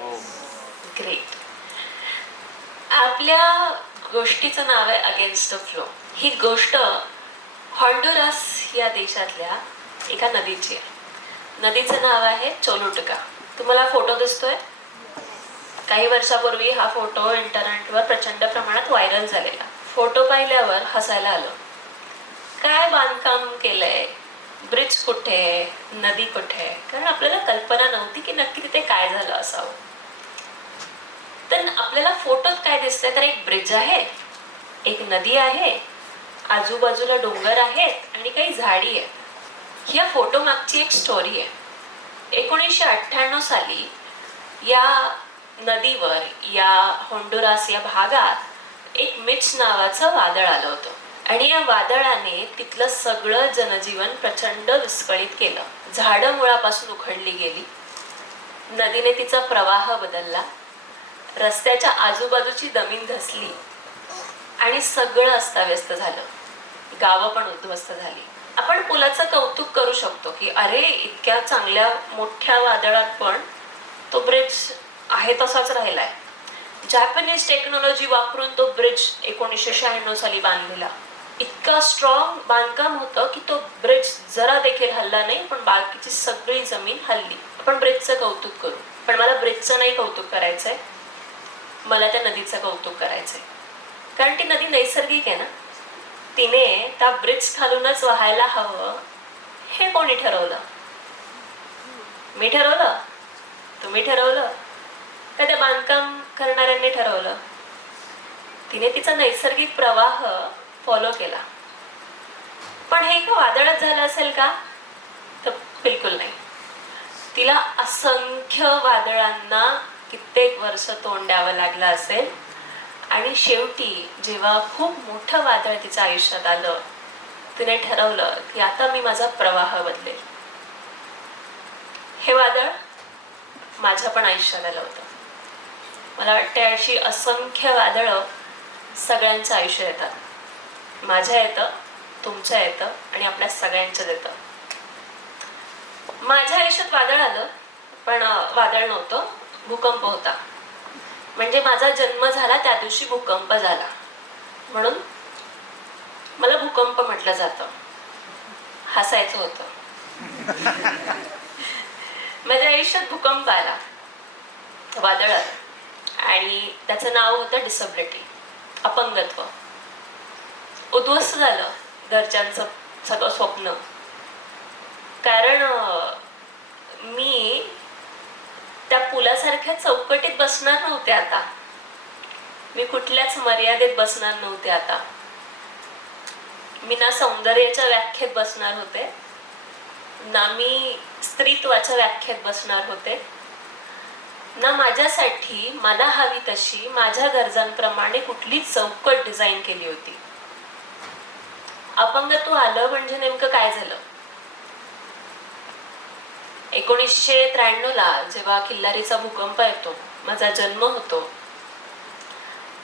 Great. आपल्या गोष्टीचं नाव आहे अगेन्स्ट द फ्लो. ही गोष्ट हॉन्डुरास या देशातल्या एका नदीची आहे. नदीचं नाव आहे चोलुटका. तुम्हाला फोटो दिसतोय? काही वर्षापूर्वी हा फोटो इंटरनेटवर प्रचंड प्रमाणात व्हायरल झालेला. फोटो पाहिल्यावर हसायला आलं. काय बांधकाम केलंय, ब्रिज कुठे आहे, नदी कुठे आहे, कारण आपल्याला कल्पना नव्हती की नक्की तिथे काय झालं असावं. तर आपल्याला फोटोत काय दिसतंय तर एक ब्रिज आहे, एक नदी आहे, आजूबाजूला डोंगर आहेत आणि काही झाडी आहे. ह्या फोटो मागची एक स्टोरी आहे. 1998 साली या नदीवर, या होंडुरास या भागात एक मिच नावाचं वादळ आलं होतं आणि या वादळाने तिथलं सगळं जनजीवन प्रचंड विस्कळीत केलं. झाडं मुळापासून उखडली गेली, नदीने तिचा प्रवाह बदलला, रस्त्याच्या आजूबाजूची जमीन धसली आणि सगळं अस्ताव्यस्त झालं. गावं पण उद्ध्वस्त झाली. आपण पुलाचं कौतुक करू शकतो की अरे इतक्या चांगल्या मोठ्या वादळात पण तो ब्रिज आहे तसाच राहिलाय. जॅपनीज टेक्नॉलॉजी वापरून तो ब्रिज 1996 साली बांधलेला. इतका स्ट्रॉंग बांधकाम होतं की तो ब्रिज जरा देखील हल्ला नाही, पण बाकीची सगळी जमीन हल्ली. आपण ब्रिजचं कौतुक करू, पण मला ब्रिजचं नाही कौतुक करायचंय, मला त्या नदीचं कौतुक करायचंय. कारण ती नदी नैसर्गिक आहे ना. तिने त्या ब्रिज खालूनच व्हायला हवं हे कोणी ठरवलं? मी ठरवलं? तुम्ही ठरवलं? का त्या बांधकाम करणाऱ्यांनी ठरवलं? तिने तिचा नैसर्गिक प्रवाह फॉलो केला. पण हे का वादळात झालं असेल का? तर बिलकुल नाही. तिला असंख्य वादळांना कित्येक वर्ष तोंड द्यावं लागलं असेल आणि शेवटी जेव्हा खूप मोठं वादळ तिच्या आयुष्यात आलं, तिने ठरवलं की आता मी माझा प्रवाह बदलेल. हे वादळ माझ्या पण आयुष्यात आलं होतं. मला वाटते अशी असंख्य वादळं सगळ्यांचं आयुष्य येतात. माझ्या येतं, तुमच्या येतं आणि आपल्या सगळ्यांच्याच येतं. माझ्या आयुष्यात वादळ आलं, पण वादळ नव्हतं, भूकंप होता. म्हणजे माझा जन्म झाला त्या दिवशी भूकंप झाला, म्हणून मला भूकंप म्हटलं जातं. हसायचं होतं. माझ्या आयुष्यात भूकंप आला, वादळ आलं आणि त्याचं नाव होतं डिसेबिलिटी, अपंगत्व. उद्ध्वस्त झालं घरच्यांचं सगळं स्वप्न. कारण मी त्या पुलासारख्या चौकटीत बसणार नव्हते आता. मी कुठल्याच मर्यादेत बसणार नव्हते आता. मी ना सौंदर्याच्या व्याख्येत बसणार होते, ना मी स्त्रीत्वाच्या व्याख्येत बसणार होते, ना माझ्यासाठी मला हवी तशी माझ्या गरजांप्रमाणे कुठली चौकट डिझाईन केली होती. अपंगत्व आलं म्हणजे नेमकं काय झालं? 1993 ला जेव्हा किल्लारीचा भूकंप येतो, माझा जन्म होतो.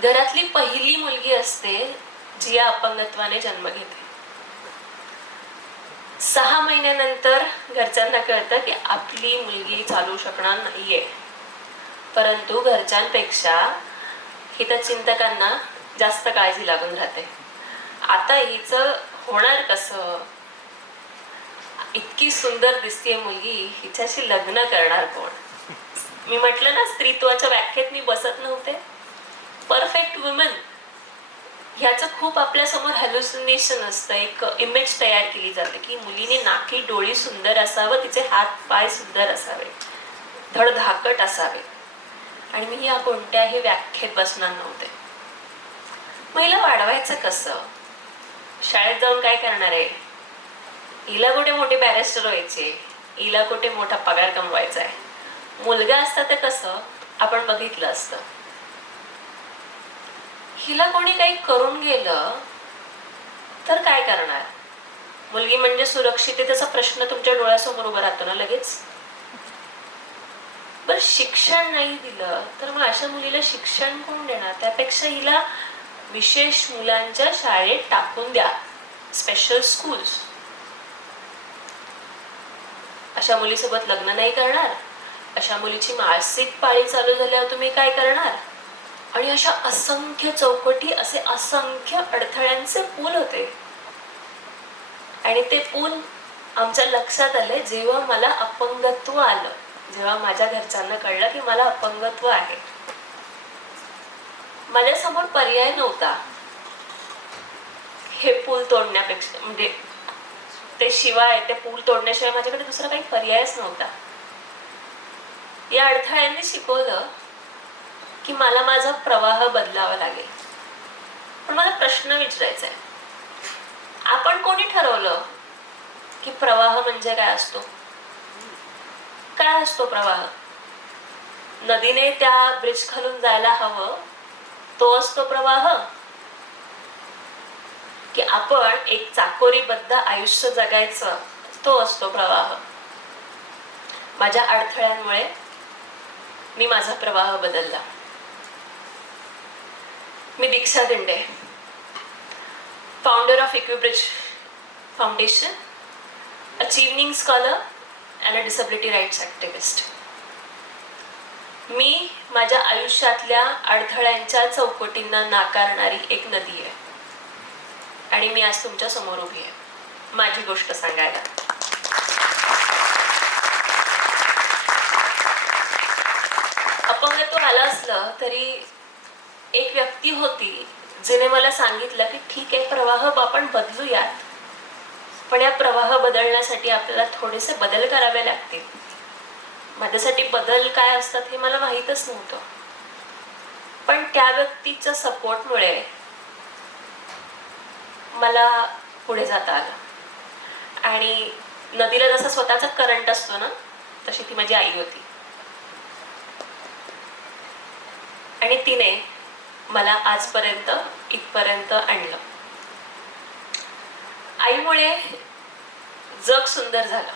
घरातली पहिली मुलगी असते जी या अपंगत्वाने जन्म घेते. 6 महिन्यानंतर घरच्यांना कळतं की आपली मुलगी चालू शकणार नाहीये. परंतु घरच्यांपेक्षा हितचिंतकांना जास्त काळजी लागून राहते. आता हिचं होणार कसं? इतकी सुंदर दिसतीये मुलगी, हिच्याशी लग्न करणार कोण? मी म्हटलं ना, स्त्रीत्वाच्या व्याख्येत मी बसत नव्हते. परफेक्ट वुमन ह्याचं खूप आपल्यासमोर हॅल्युसिनेशन असतं. एक इमेज तयार केली जाते की मुलीने नाकी डोळी सुंदर असावं, तिचे हात पाय सुंदर असावे, धडधाकट असावे, आणि मी या कोणत्याही व्याख्येत बसणार नव्हते. महिला वाढवायचं कसं? शाळेत जाऊन काय करणार आहे? हिला कुठे मोठे बॅरिस्टर व्हायचे, हिला कुठे मोठा पगार कमवायचा आहे. मुलगा असता तर कसं आपण बघितलं असतं. हिला कोणी काही करून गेलं तर काय करणार? मुलगी म्हणजे सुरक्षिततेचा प्रश्न तुमच्या डोळ्यासमोर उभा राहतो ना लगेच. पण शिक्षण नाही दिलं तर मग अशा मुलीला शिक्षण कोण देणार? त्यापेक्षा हिला विशेष मुलांच्या शाळेत टाकून द्या, स्पेशल स्कूल्स. अशा मुलीसोबत लग्न नाही करणार, अशा मुलीची मासिक पाळी चालू झाल्यावर तुम्ही काय करणार? आणि अशा असंख्य चौकटी, असे असंख्य अडथळ्यांचे पूल होते. आणि ते पूल आमच्या लक्षात आले जेव्हा मला अपंगत्व आलं, जेव्हा माझ्या घरच्यांना कळलं की मला अपंगत्व आहे. माझ्यासमोर पर्याय नव्हता हे पूल तोडण्यापेक्षा, म्हणजे ते शिवाय, ते पूल तोडण्याशिवाय माझ्याकडे दुसरा काही पर्यायच नव्हता. या अडथळ्यांनी शिकवलं की मला माझा प्रवाह बदलावा लागेल. पण मला प्रश्न विचारायचा आहे, आपण कोणी ठरवलं की प्रवाह म्हणजे काय असतो? काय असतो प्रवाह? नदीने त्या ब्रिज खालून जायला हवं तो असतो प्रवाह, की आपण एक चाकोरीबद्ध आयुष्य जगायचं तो असतो प्रवाह? माझ्या अडथळ्यांमुळे मी माझा प्रवाह बदलला. मी Diksha Dinde, founder of Equibridge foundation, achieving scholar and a disability rights activist. मी माझ्या आयुष्यातल्या अडथळ्यांच्या चौकटींना नाकारणारी एक नदी आहे आणि मी आज तुमच्या समोर उभी आहे माझी गोष्ट सांगायला. अपंगत्व आलं असलं तरी एक व्यक्ती होती जिने मला सांगितलं की ठीक आहे, प्रवाह आपण बदलूयात, पण या प्रवाह बदलण्यासाठी आपल्याला थोडेसे बदल करावे लागतील. माझ्यासाठी बदल काय असतात हे मला माहीतच नव्हतं, पण त्या व्यक्तीच्या सपोर्टमुळे मला पुढे जाता आलं. आणि नदीला जसा स्वतःचा करंट असतो ना, तशी ती माझी आई होती. आणि तिने मला आजपर्यंत इथपर्यंत आणलं. आईमुळे जग सुंदर झालं,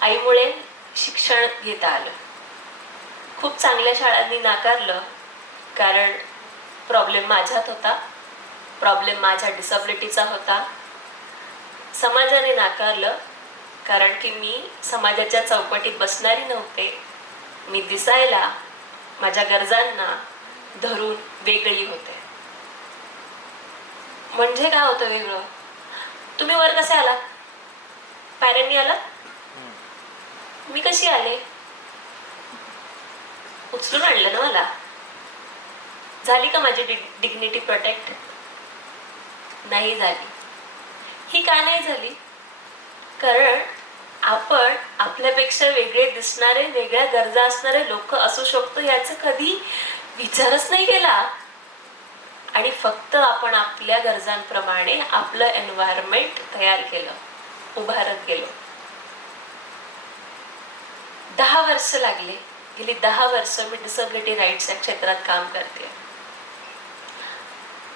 आईमुळे शिक्षण घेता आलं. खूप चांगल्या शाळांनी नाकारलं कारण प्रॉब्लेम माझ्यात होता, प्रॉब्लेम माझ्या डिसेबिलिटीचा होता. समाजाने नाकारलं कारण की मी समाजाच्या चौकटीत बसणारी नव्हते. मी दिसायला, माझ्या गरजांना धरून वेगळी होते. म्हणजे काय होतं वेगळं? तुम्ही वर कसे आलात? पायऱ्यांनी आलात? मी कशी आले? उचलून आणलं ना मला. झाली का माझी डिग्निटी प्रोटेक्ट? नाही झाली. ही का नाही झाली? कारण आपण आपल्यापेक्षा वेगळे दिसणारे, वेगळ्या गरजा असणारे लोक असू शकतो याचा कधी विचारच नाही केला. आणि फक्त आपण आपल्या गरजांप्रमाणे आपलं एन्व्हायरमेंट तयार केलं, उभारत गेलो. 10 वर्ष लागले. गेली 10 वर्ष मी डिसेबिलिटी राईट्स या क्षेत्रात काम करते.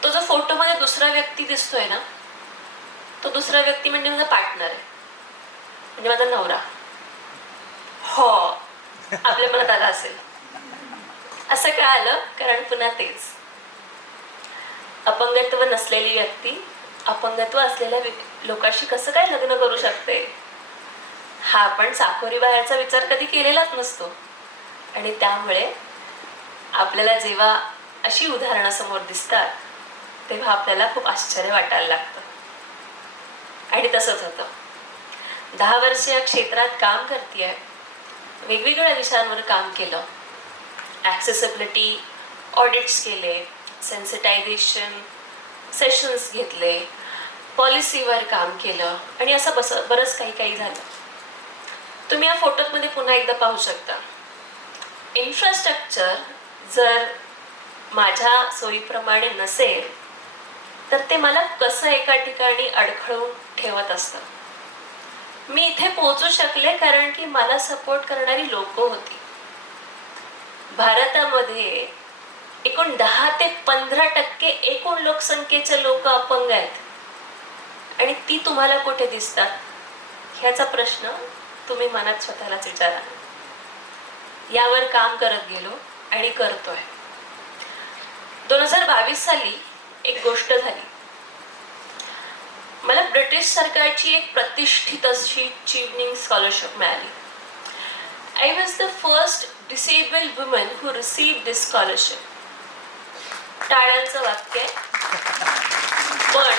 तो जो फोटोमध्ये दुसरा व्यक्ती दिसतोय ना, तो दुसरा व्यक्ती म्हणजे माझा पार्टनर आहे, म्हणजे माझा नवरा. हो, आपल्या मनात आला असेल. असं का आलं? कारण पुन्हा तेच, अपंगत्व नसलेली व्यक्ती अपंगत्व असलेल्या लोकांशी कसं काय लग्न करू शकते? हा आपण चाकोरी बाहेरचा विचार कधी केलेलाच नसतो. आणि त्यामुळे आपल्याला जेव्हा अशी उदाहरणं समोर दिसतात तेव्हा आपल्याला खूप आश्चर्य वाटायला लागतं. आणि तसंच होतं. 10 वर्ष या क्षेत्रात काम करतेय, वेगवेगळ्या विषयांवर काम केलं. ॲक्सेसिबिलिटी ऑडिट्स केले, सेन्सिटायझेशन सेशन्स घेतले, पॉलिसीवर काम केलं आणि असं बरंच काही झालं. तुम्ही या फोटोमध्ये पुन्हा एकदा पाहू शकता. इन्फ्रास्ट्रक्चर जर माझ्या सोयीप्रमाणे नसेल तर ते मला कसं एका ठिकाणी अडखळून ठेवत असतं. मी इथे पोहोचू शकले कारण की मला सपोर्ट करणारी लोक होती. भारतामध्ये एकूण 10 ते 15% एकूण लोकसंख्येचे लोक अपंग आहेत आणि ती तुम्हाला कुठे दिसतात? ह्याचा प्रश्न तुम्ही मनात स्वतःलाच विचारा. यावर काम करत गेलो आणि करतोय. 2022 साली एक गोष्ट झाली. मला ब्रिटिश सरकारची एक प्रतिष्ठित अशी अचीव्हिंग स्कॉलरशिप मिळाली. I was the first disabled woman who received this scholarship. टाळ्यांचं वाक्य आहे. पण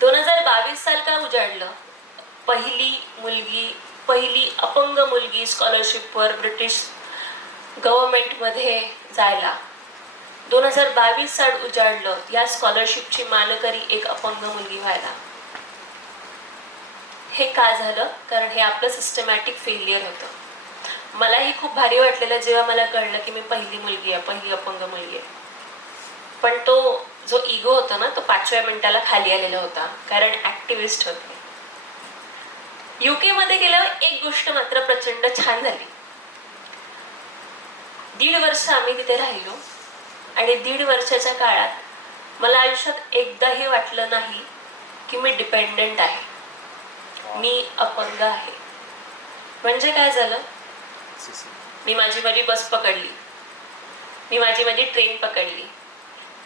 2022 साल का उजाडलं? पहिली अपंग मुलगी स्कॉलरशिपवर ब्रिटिश गव्हर्नमेंटमध्ये जायला 2022 साल उजाडलं या स्कॉलरशिपची मानकरी एक अपंग मुलगी व्हायला. हे का झालं? कारण हे आपलं सिस्टमॅटिक फेलियर होतं. मलाही खूप भारी वाटलेलं जेव्हा मला कळलं की मी पहिली मुलगी आहे, पहिली अपंग मुलगी आहे. पण तो जो इगो होता ना, तो 5व्या मिनिटाला खाली आलेला होता, कारण ऍक्टिव्हिस्ट होते. UK मध्ये गेल्यावर एक गोष्ट मात्र प्रचंड छान झाली. 1.5 वर्ष आम्ही तिथे राहिलो आणि 1.5 वर्षाच्या काळात मला आयुष्यात एकदाही वाटलं नाही की मी डिपेंडंट आहे, मी अपंग आहे. म्हणजे काय झालं? मी माझी बस पकडली, मी माझी ट्रेन पकडली,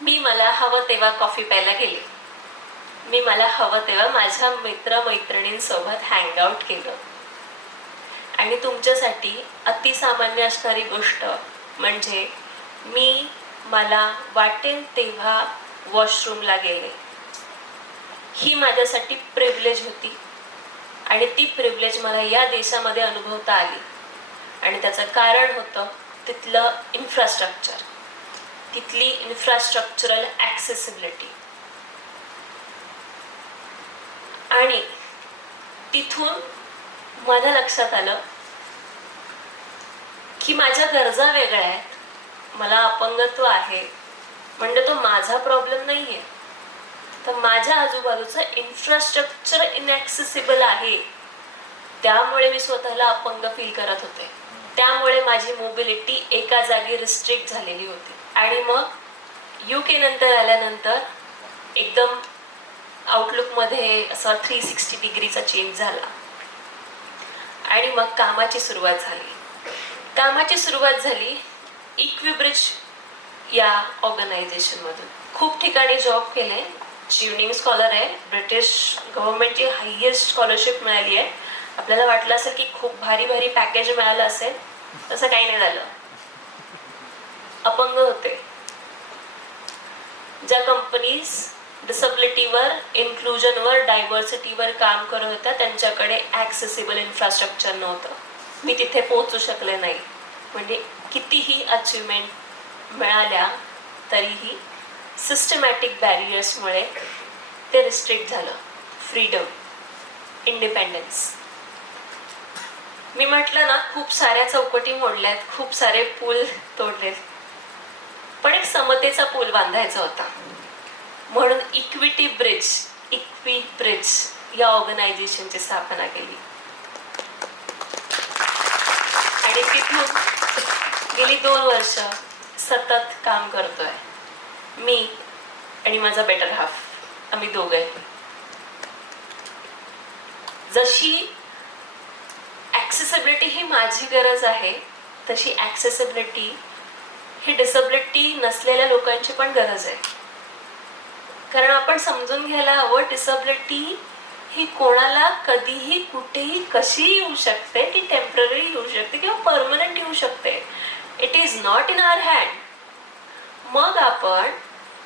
मी मला हवं तेव्हा कॉफी प्यायला गेले, मी मला हवं तेव्हा माझ्या मित्रमैत्रिणींसोबत हँगआउट केलं. आणि तुमच्यासाठी अतिसामान्य असणारी गोष्ट म्हणजे मी मला वाटेल तेव्हा वॉशरूमला गेले. ही माझ्यासाठी प्रिव्हिलेज होती आणि ती प्रिव्हिलेज मला या देशामध्ये अनुभवता आली. आणि त्याचं कारण होतं तिथलं इन्फ्रास्ट्रक्चर, तिथली इन्फ्रास्ट्रक्चरल ॲक्सेसिबिलिटी. आणि तिथून माझ्या लक्षात आलं की माझ्या गरजा वेगळ्या आहेत. मला अपंगत्व आहे म्हणजे तो माझा प्रॉब्लेम नाही आहे, तर माझ्या आजूबाजूचं इन्फ्रास्ट्रक्चर इनॲक्सेसिबल आहे, त्यामुळे मी स्वतःला अपंग फील करत होते. त्यामुळे माझी मोबिलिटी एका जागी रिस्ट्रिक्ट झालेली होती. आणि मग UK नंतर आल्यानंतर एकदम आउटलुकमध्ये असा 360 डिग्रीचा चेंज झाला. आणि मग कामाची सुरुवात झाली इक्विब्रिज या ऑर्गनायझेशनमधून. खूप ठिकाणी जॉब केले, चिवनिंग स्कॉलर आहे, ब्रिटिश गव्हर्नमेंटची हायेस्ट स्कॉलरशिप मिळाली आहे. आपल्याला वाटलं असेल की खूप भारी पॅकेज मिळालं असेल, तसं काही नाही झालं. अपंग होते. ज्या कंपनीज डिसेबिलिटीवर, इन्क्लुजनवर, डायव्हर्सिटीवर काम करत होत्या त्यांच्याकडे ॲक्सेसिबल इन्फ्रास्ट्रक्चर नव्हतं. मी तिथे पोहोचू शकले नाही. म्हणजे कितीही अचिव्हमेंट मिळाल्या तरीही सिस्टमॅटिक बॅरियर्समुळे ते रिस्ट्रिक्ट झालं. Freedom, independence. मी म्हटलं ना, खूप साऱ्या चौकटी मोडल्यात, खूप सारे पूल तोडलेत, पण एक समतेचा पूल बांधायचा होता. म्हणून इक्वी ब्रिज या ऑर्गनायझेशनची स्थापना केली. आणि तिथून गेली 2 वर्ष सतत काम करतोय मी आणि माझा बेटर हाफ, आम्ही दोघे. जशी ॲक्सेसिबिलिटी ही माझी गरज आहे, तशी ॲक्सेसिबिलिटी ही डिसेबिलिटी नसलेल्या लोकांची पण गरज आहे. कारण आपण समजून घ्यायला हवं, डिसेबिलिटी ही कोणाला कधीही कुठेही कशी येऊ शकते. ती टेम्पररी येऊ शकते किंवा परमनंट येऊ शकते. It is not in hour hand. मग आपण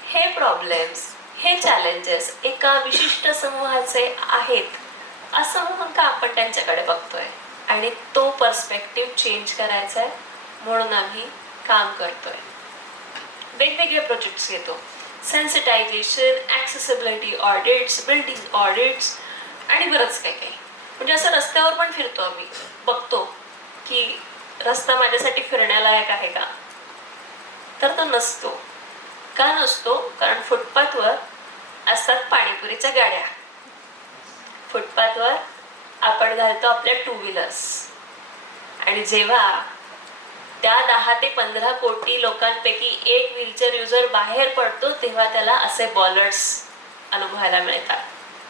हे प्रॉब्लेम्स, हे चॅलेंजेस एका विशिष्ट समूहाचे आहेत असं म्हणून का आपण त्यांच्याकडे बघतोय. आणि तो पर्स्पेक्टिव्ह चेंज करायचा आहे, म्हणून आम्ही काम करतोय. वेगवेगळे प्रोजेक्ट्स घेतो. Sensitisation, accessibility audits, building audits आणि बरंच काही काही. म्हणजे असं रस्त्यावर पण फिरतो आम्ही, बघतो की रस्ता माझ्यासाठी फिरण्यालायक आहे का, तर तो नसतो. का नसतो? कारण फुटपाथवर असतात पाणीपुरीच्या गाड्या, फुटपाथवर आपण घालतो आपल्या 2 व्हीलर्स. आणि जेव्हा त्या 10 ते 15 कोटी लोकांपैकी एक व्हीलचेअर युजर बाहेर पडतो, तेव्हा त्याला असे बॉलर्स अनुभवायला मिळतात.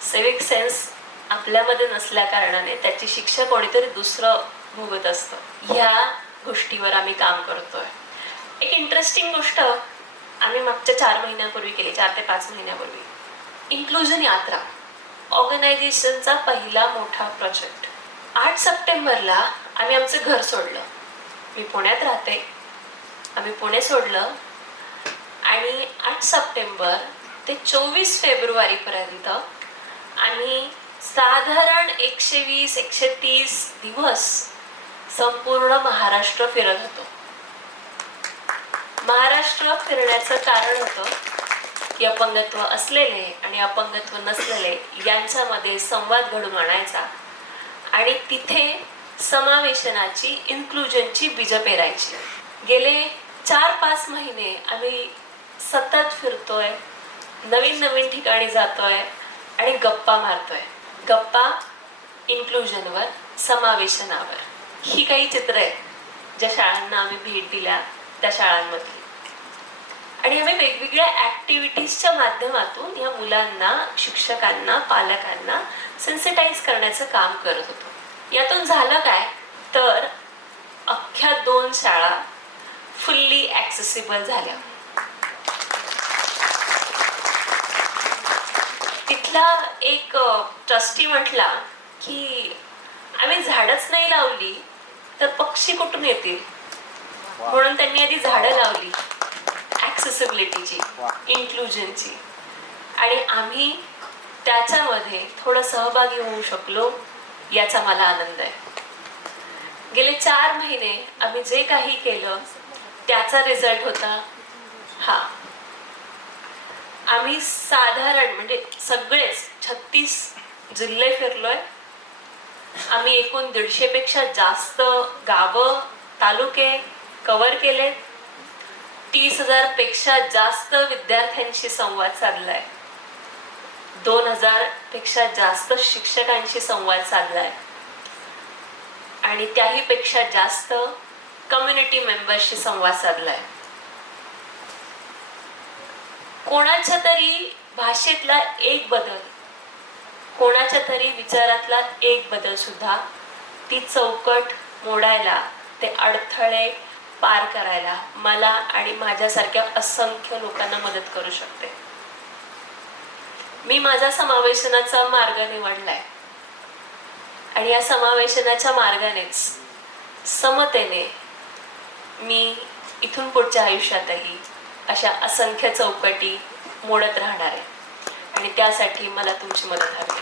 सिव्हिक सेन्स आपल्यामध्ये नसल्या कारणाने त्याची शिक्षा कोणीतरी दुसरं भोगत असतं. ह्या गोष्टीवर आम्ही काम करतोय. एक इंटरेस्टिंग गोष्ट आम्ही मागच्या 4 महिन्यांपूर्वी केली, 4 ते 5 महिन्यापूर्वी. इन्क्लुजन यात्रा ऑर्गनायझेशनचा पहिला मोठा प्रोजेक्ट. 8 सप्टेंबरला आम्ही आमचं घर सोडलं. मी पुण्यात राहते. आम्ही पुणे सोडलं आणि 8 सप्टेंबर ते 24 फेब्रुवारीपर्यंत आम्ही साधारण 120-130 दिवस संपूर्ण महाराष्ट्र फिरत होतो. महाराष्ट्र फिरण्याचं कारण होतं की अपंगत्व असलेले आणि अपंगत्व नसलेले यांच्यामध्ये संवाद घडून आणायचा आणि तिथे समावेशनाची, इन्क्लुजनची बीज पेरायची. गेले 4-5 महिने आम्ही सतत फिरतोय, नवीन नवीन ठिकाणी जातोय आणि गप्पा मारतोय. गप्पा इन्क्लुजनवर, समावेशनावर. ही काही चित्र आहेत ज्या शाळांना आम्ही भेट दिल्या त्या शाळांमधली. आणि आम्ही वेगवेगळ्या ॲक्टिव्हिटीजच्या माध्यमातून या मुलांना, शिक्षकांना, पालकांना सेन्सिटाईज करण्याचं काम करत होतो. यातून झालं काय तर अख्ख्या 2 शाळा फुल्ली ॲक्सेसिबल झाल्या. तिथला एक ट्रस्टी म्हटला की आम्ही झाडच नाही लावली तर पक्षी कुठून येतील, म्हणून त्यांनी आधी झाडं लावली ॲक्सेसिबिलिटीची, इन्क्लुजनची. आणि आम्ही त्याच्यामध्ये थोडं सहभागी होऊ शकलो याचा मला आनंद आहे. गेले 4 महिने आम्ही जे काही केलं त्याचा रिझल्ट होता हा. आम्ही साधारण म्हणजे सगळेच 36 जिल्हे फिरलोय. आम्ही एकूण 150 पेक्षा जास्त गावं, तालुके कव्हर केलेत. 30,000 पेक्षा जास्त विद्यार्थ्यांशी संवाद साधलाय. 2,000 पेक्षा जास्त शिक्षकांशी संवाद साधलाय आणि त्याही पेक्षा जास्त कम्युनिटी मेंबर्सशी संवाद साधलाय. कोणाच्या तरी भाषेतला एक बदल, कोणाच्या तरी विचारातला एक बदल सुद्धा ती चौकट मोडायला, ते अडथळे पार करायला मला आणि माझ्यासारख्या असंख्य लोकांना मदत करू शकते. मी माझा समावेशनाचा मार्ग निवडलाय आणि या समावेशनाच्या मार्गानेच, समतेने मी इथून पुढच्या आयुष्यातही अशा असंख्य चौकटी मोडत राहणार आहे आणि त्यासाठी मला तुमची मदत हवी.